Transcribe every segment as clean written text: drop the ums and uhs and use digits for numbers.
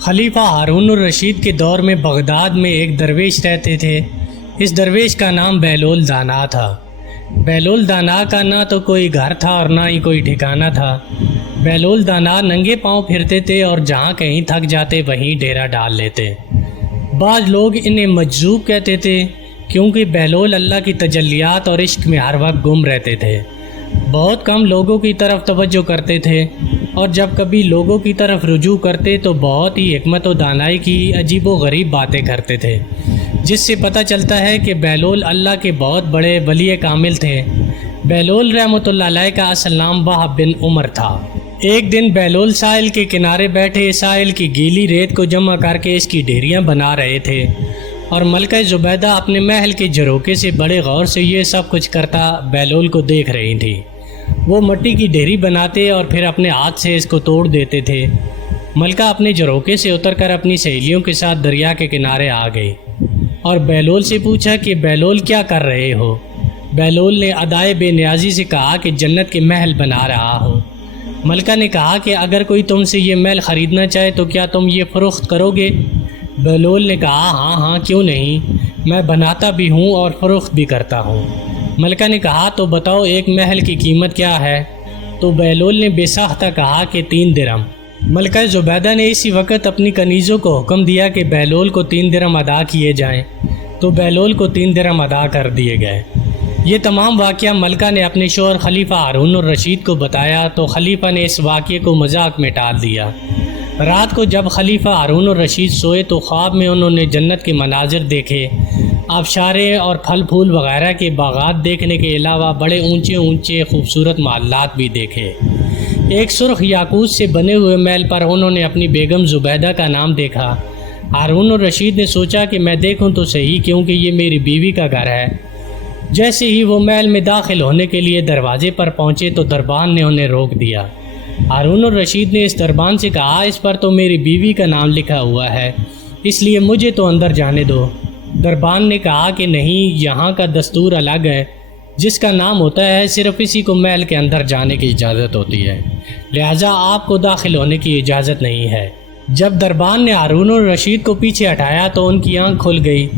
خلیفہ ہارون الرشید کے دور میں بغداد میں ایک درویش رہتے تھے۔ اس درویش کا نام بہلول دانا تھا۔ بہلول دانا کا نہ تو کوئی گھر تھا اور نہ ہی کوئی ٹھکانہ تھا۔ بہلول دانا ننگے پاؤں پھرتے تھے اور جہاں کہیں تھک جاتے وہیں ڈیرا ڈال لیتے۔ بعض لوگ انہیں مجذوب کہتے تھے کیونکہ بہلول اللہ کی تجلیات اور عشق میں ہر وقت گم رہتے تھے۔ بہت کم لوگوں کی طرف توجہ کرتے تھے اور جب کبھی لوگوں کی طرف رجوع کرتے تو بہت ہی حکمت و دانائی کی عجیب و غریب باتیں کرتے تھے، جس سے پتہ چلتا ہے کہ بہلول اللہ کے بہت بڑے ولی کامل تھے۔ بہلول رحمۃ اللہ علیہ کا اصل نام وہب بن عمر تھا۔ ایک دن بہلول ساحل کے کنارے بیٹھے ساحل کی گیلی ریت کو جمع کر کے اس کی ڈھیریاں بنا رہے تھے اور ملکہ زبیدہ اپنے محل کے جھروکے سے بڑے غور سے یہ سب کچھ کرتا بہلول کو دیکھ رہی تھی۔ وہ مٹی کی ڈھیری بناتے اور پھر اپنے ہاتھ سے اس کو توڑ دیتے تھے۔ ملکہ اپنے جھروکے سے اتر کر اپنی سہیلیوں کے ساتھ دریا کے کنارے آ گئی اور بہلول سے پوچھا کہ بہلول کیا کر رہے ہو؟ بہلول نے ادائے بے نیازی سے کہا کہ جنت کے محل بنا رہا ہو۔ ملکہ نے کہا کہ اگر کوئی تم سے یہ محل خریدنا چاہے تو کیا تم یہ فروخت کرو گے؟ بہلول نے کہا ہاں کیوں نہیں، میں بناتا بھی ہوں اور فروخت بھی کرتا ہوں۔ ملکہ نے کہا تو بتاؤ ایک محل کی قیمت کیا ہے؟ تو بہلول نے بے ساختہ کہا کہ 3 درہم۔ ملکہ زبیدہ نے اسی وقت اپنی کنیزوں کو حکم دیا کہ بہلول کو 3 درہم ادا کیے جائیں، تو بہلول کو 3 درہم ادا کر دیے گئے۔ یہ تمام واقعہ ملکہ نے اپنے شوہر خلیفہ ہارون الرشید کو بتایا تو خلیفہ نے اس واقعے کو مذاق میں ٹال دیا۔ رات کو جب خلیفہ ہارون الرشید سوئے تو خواب میں انہوں نے جنت کے مناظر دیکھے، آبشاریں اور پھل پھول وغیرہ کے باغات دیکھنے کے علاوہ بڑے اونچے اونچے خوبصورت محلات بھی دیکھے۔ ایک سرخ یاقوت سے بنے ہوئے محل پر انہوں نے اپنی بیگم زبیدہ کا نام دیکھا۔ ہارون الرشید نے سوچا کہ میں دیکھوں تو صحیح کیونکہ یہ میری بیوی کا گھر ہے۔ جیسے ہی وہ محل میں داخل ہونے کے لیے دروازے پر پہنچے تو دربان نے انہیں روک دیا۔ ہارون الرشید نے اس دربان سے کہا اس پر تو میری بیوی کا نام لکھا ہوا ہے، اس لیے مجھے تو اندر جانے دو۔ دربان نے کہا کہ نہیں، یہاں کا دستور الگ ہے، جس کا نام ہوتا ہے صرف اسی کو محل کے اندر جانے کی اجازت ہوتی ہے، لہٰذا آپ کو داخل ہونے کی اجازت نہیں ہے۔ جب دربان نے ہارون الرشید کو پیچھے ہٹایا تو ان کی آنکھ کھل گئی۔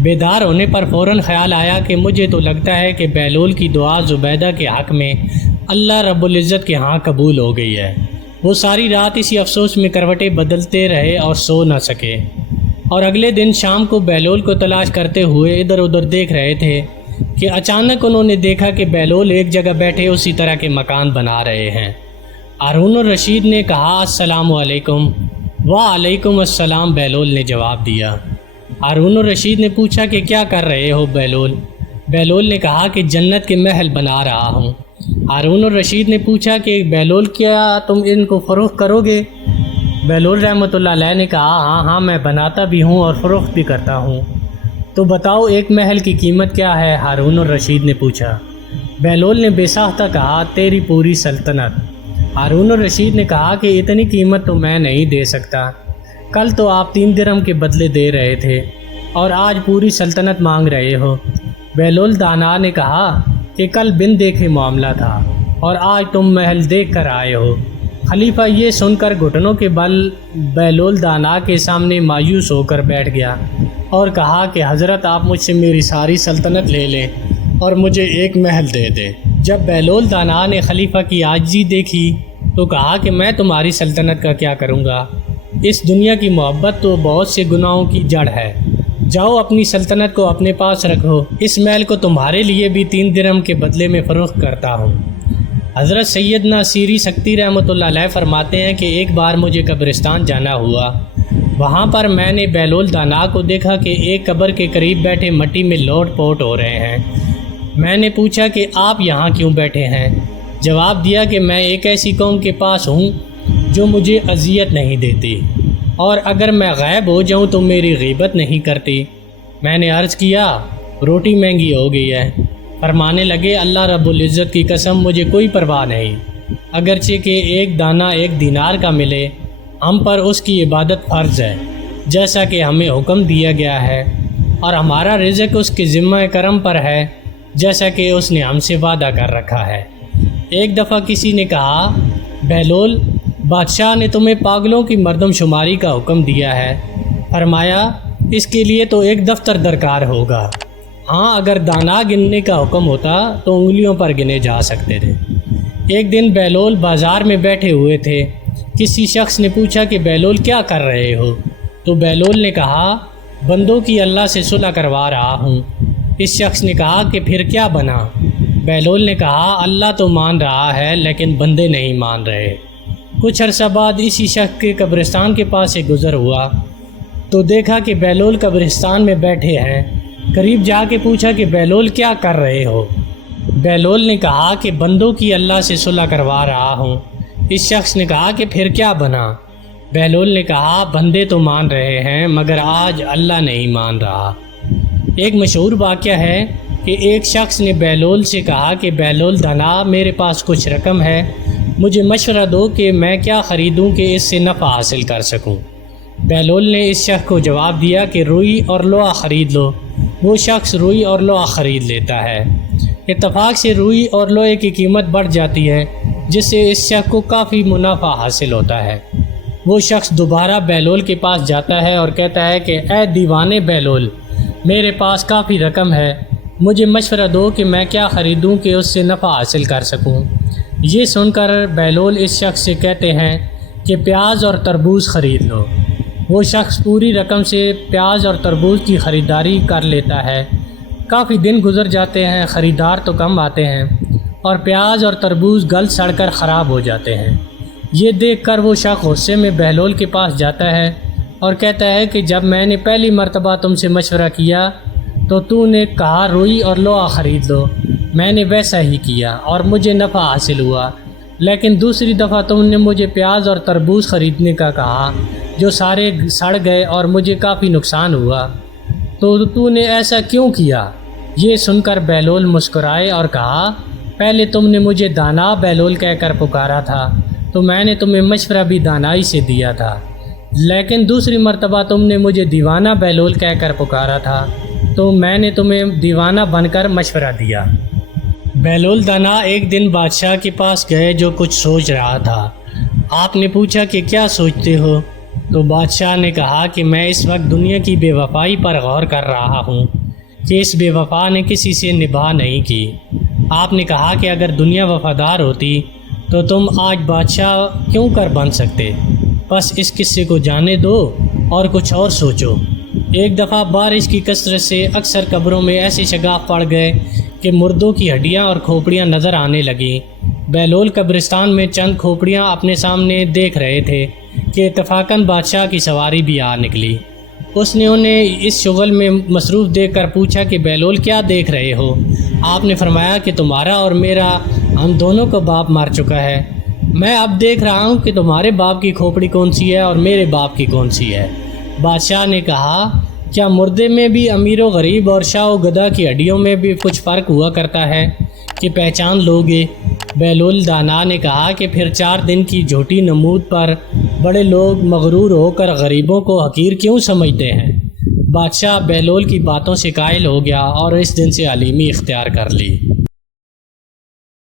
بیدار ہونے پر فوراً خیال آیا کہ مجھے تو لگتا ہے کہ بہلول کی دعا زبیدہ کے حق میں اللہ رب العزت کے ہاں قبول ہو گئی ہے۔ وہ ساری رات اسی افسوس میں کروٹیں بدلتے رہے اور سو نہ سکے، اور اگلے دن شام کو بہلول کو تلاش کرتے ہوئے ادھر ادھر دیکھ رہے تھے کہ اچانک انہوں نے دیکھا کہ بہلول ایک جگہ بیٹھے اسی طرح کے مکان بنا رہے ہیں۔ ہارون الرشید نے کہا السلام علیکم۔ وعلیکم السلام، بہلول نے جواب دیا۔ ہارون الرشید نے پوچھا کہ کیا کر رہے ہو بہلول؟ بہلول نے کہا کہ جنت کے محل بنا رہا ہوں۔ ہارون الرشید نے پوچھا کہ بہلول کیا تم ان کو فروخت کرو گے؟ بہلول رحمۃ اللہ علیہ نے کہا ہاں میں بناتا بھی ہوں اور فروخت بھی کرتا ہوں۔ تو بتاؤ ایک محل کی قیمت کیا ہے؟ ہارون الرشید نے پوچھا۔ بہلول نے بے ساختہ کہا تیری پوری سلطنت۔ ہارون الرشید نے کہا کہ اتنی قیمت تو میں نہیں دے سکتا، کل تو آپ 3 درہم کے بدلے دے رہے تھے اور آج پوری سلطنت مانگ رہے ہو۔ بہلول دانا نے کہا کہ کل بن دیکھے معاملہ تھا اور آج تم محل دیکھ کر آئے ہو۔ خلیفہ یہ سن کر گھٹنوں کے بل بہلول دانا کے سامنے مایوس ہو کر بیٹھ گیا اور کہا کہ حضرت آپ مجھ سے میری ساری سلطنت لے لیں اور مجھے ایک محل دے دیں۔ جب بہلول دانا نے خلیفہ کی عاجزی دیکھی تو کہا کہ میں تمہاری سلطنت کا کیا کروں گا؟ اس دنیا کی محبت تو بہت سے گناہوں کی جڑ ہے، جاؤ اپنی سلطنت کو اپنے پاس رکھو، اس محل کو تمہارے لیے بھی 3 درہم کے بدلے میں فروخت کرتا ہوں۔ حضرت سیدنا سیری سکتی رحمۃ اللہ علیہ فرماتے ہیں کہ ایک بار مجھے قبرستان جانا ہوا، وہاں پر میں نے بہلول دانا کو دیکھا کہ ایک قبر کے قریب بیٹھے مٹی میں لوٹ پوٹ ہو رہے ہیں۔ میں نے پوچھا کہ آپ یہاں کیوں بیٹھے ہیں؟ جواب دیا کہ میں ایک ایسی قوم کے پاس ہوں جو مجھے اذیت نہیں دیتی، اور اگر میں غائب ہو جاؤں تو میری غیبت نہیں کرتی۔ میں نے عرض کیا روٹی مہنگی ہو گئی ہے۔ فرمانے لگے اللہ رب العزت کی قسم مجھے کوئی پرواہ نہیں، اگرچہ کہ ایک دانہ 1 دینار کا ملے، ہم پر اس کی عبادت فرض ہے جیسا کہ ہمیں حکم دیا گیا ہے، اور ہمارا رزق اس کے ذمہ کرم پر ہے جیسا کہ اس نے ہم سے وعدہ کر رکھا ہے۔ ایک دفعہ کسی نے کہا بہلول بادشاہ نے تمہیں پاگلوں کی مردم شماری کا حکم دیا ہے۔ فرمایا اس کے لیے تو ایک دفتر درکار ہوگا۔ ہاں اگر دانا گننے کا حکم ہوتا تو انگلیوں پر گنے جا سکتے تھے۔ ایک دن بہلول بازار میں بیٹھے ہوئے تھے۔ کسی شخص نے پوچھا کہ بہلول کیا کر رہے ہو؟ تو بہلول نے کہا بندوں کی اللہ سے صلح کروا رہا ہوں۔ اس شخص نے کہا کہ پھر کیا بنا؟ بہلول نے کہا اللہ تو مان رہا ہے لیکن بندے نہیں مان رہے۔ کچھ عرصہ بعد اسی شخص کے قبرستان کے پاس سے گزر ہوا تو دیکھا کہ بہلول قبرستان میں بیٹھے ہیں۔ قریب جا کے پوچھا کہ بہلول کیا کر رہے ہو؟ بہلول نے کہا کہ بندوں کی اللہ سے صلح کروا رہا ہوں۔ اس شخص نے کہا کہ پھر کیا بنا؟ بہلول نے کہا بندے تو مان رہے ہیں مگر آج اللہ نہیں مان رہا۔ ایک مشہور واقعہ ہے کہ ایک شخص نے بہلول سے کہا کہ بہلول دانا میرے پاس کچھ رقم ہے، مجھے مشورہ دو کہ میں کیا خریدوں کہ اس سے نفع حاصل کر سکوں۔ بہلول نے اس شخص کو جواب دیا کہ روئی اور لوہا خرید لو۔ وہ شخص روئی اور لوہا خرید لیتا ہے۔ اتفاق سے روئی اور لوہے کی قیمت بڑھ جاتی ہے جس سے اس شخص کو کافی منافع حاصل ہوتا ہے۔ وہ شخص دوبارہ بہلول کے پاس جاتا ہے اور کہتا ہے کہ اے دیوانے بہلول، میرے پاس کافی رقم ہے، مجھے مشورہ دو کہ میں کیا خریدوں کہ اس سے نفع حاصل کر سکوں۔ یہ سن کر بہلول اس شخص سے کہتے ہیں کہ پیاز اور تربوز خرید لو۔ وہ شخص پوری رقم سے پیاز اور تربوز کی خریداری کر لیتا ہے۔ کافی دن گزر جاتے ہیں، خریدار تو کم آتے ہیں اور پیاز اور تربوز گل سڑ کر خراب ہو جاتے ہیں۔ یہ دیکھ کر وہ شخص غصے میں بہلول کے پاس جاتا ہے اور کہتا ہے کہ جب میں نے پہلی مرتبہ تم سے مشورہ کیا تو نے کہا روئی اور لوہا خرید لو، میں نے ویسا ہی کیا اور مجھے نفع حاصل ہوا، لیکن دوسری دفعہ تم نے مجھے پیاز اور تربوز خریدنے کا کہا جو سارے سڑ گئے اور مجھے کافی نقصان ہوا، تو نے ایسا کیوں کیا؟ یہ سن کر بہلول مسکرائے اور کہا پہلے تم نے مجھے دانا بہلول کہہ کر پکارا تھا تو میں نے تمہیں مشورہ بھی دانائی سے دیا تھا، لیکن دوسری مرتبہ تم نے مجھے دیوانہ بہلول کہہ کر پکارا تھا تو میں نے تمہیں دیوانہ بن کر مشورہ دیا۔ بہلول دانا ایک دن بادشاہ کے پاس گئے جو کچھ سوچ رہا تھا۔ آپ نے پوچھا کہ کیا سوچتے ہو؟ تو بادشاہ نے کہا کہ میں اس وقت دنیا کی بے وفائی پر غور کر رہا ہوں کہ اس بے وفا نے کسی سے نباہ نہیں کی۔ آپ نے کہا کہ اگر دنیا وفادار ہوتی تو تم آج بادشاہ کیوں کر بن سکتے؟ بس اس قصے کو جانے دو اور کچھ اور سوچو۔ ایک دفعہ بارش کی کثرت سے اکثر قبروں میں ایسے شگاف پڑ گئے کہ مردوں کی ہڈیاں اور کھوپڑیاں نظر آنے لگیں۔ بہلول قبرستان میں چند کھوپڑیاں اپنے سامنے دیکھ رہے تھے کہ اتفاقاً بادشاہ کی سواری بھی آ نکلی۔ اس نے انہیں اس شغل میں مصروف دیکھ کر پوچھا کہ بہلول کیا دیکھ رہے ہو؟ آپ نے فرمایا کہ تمہارا اور میرا ہم دونوں کا باپ مر چکا ہے، میں اب دیکھ رہا ہوں کہ تمہارے باپ کی کھوپڑی کون سی ہے اور میرے باپ کی کون سی ہے۔ بادشاہ نے کہا کیا مردے میں بھی امیر و غریب اور شاہ و گدھا کی ہڈیوں میں بھی کچھ فرق ہوا کرتا ہے کہ پہچان لوگے؟ بہلول دانا نے کہا کہ پھر 4 دن کی جھوٹی نمود پر بڑے لوگ مغرور ہو کر غریبوں کو حقیر کیوں سمجھتے ہیں؟ بادشاہ بہلول کی باتوں سے قائل ہو گیا اور اس دن سے علیمی اختیار کر لی۔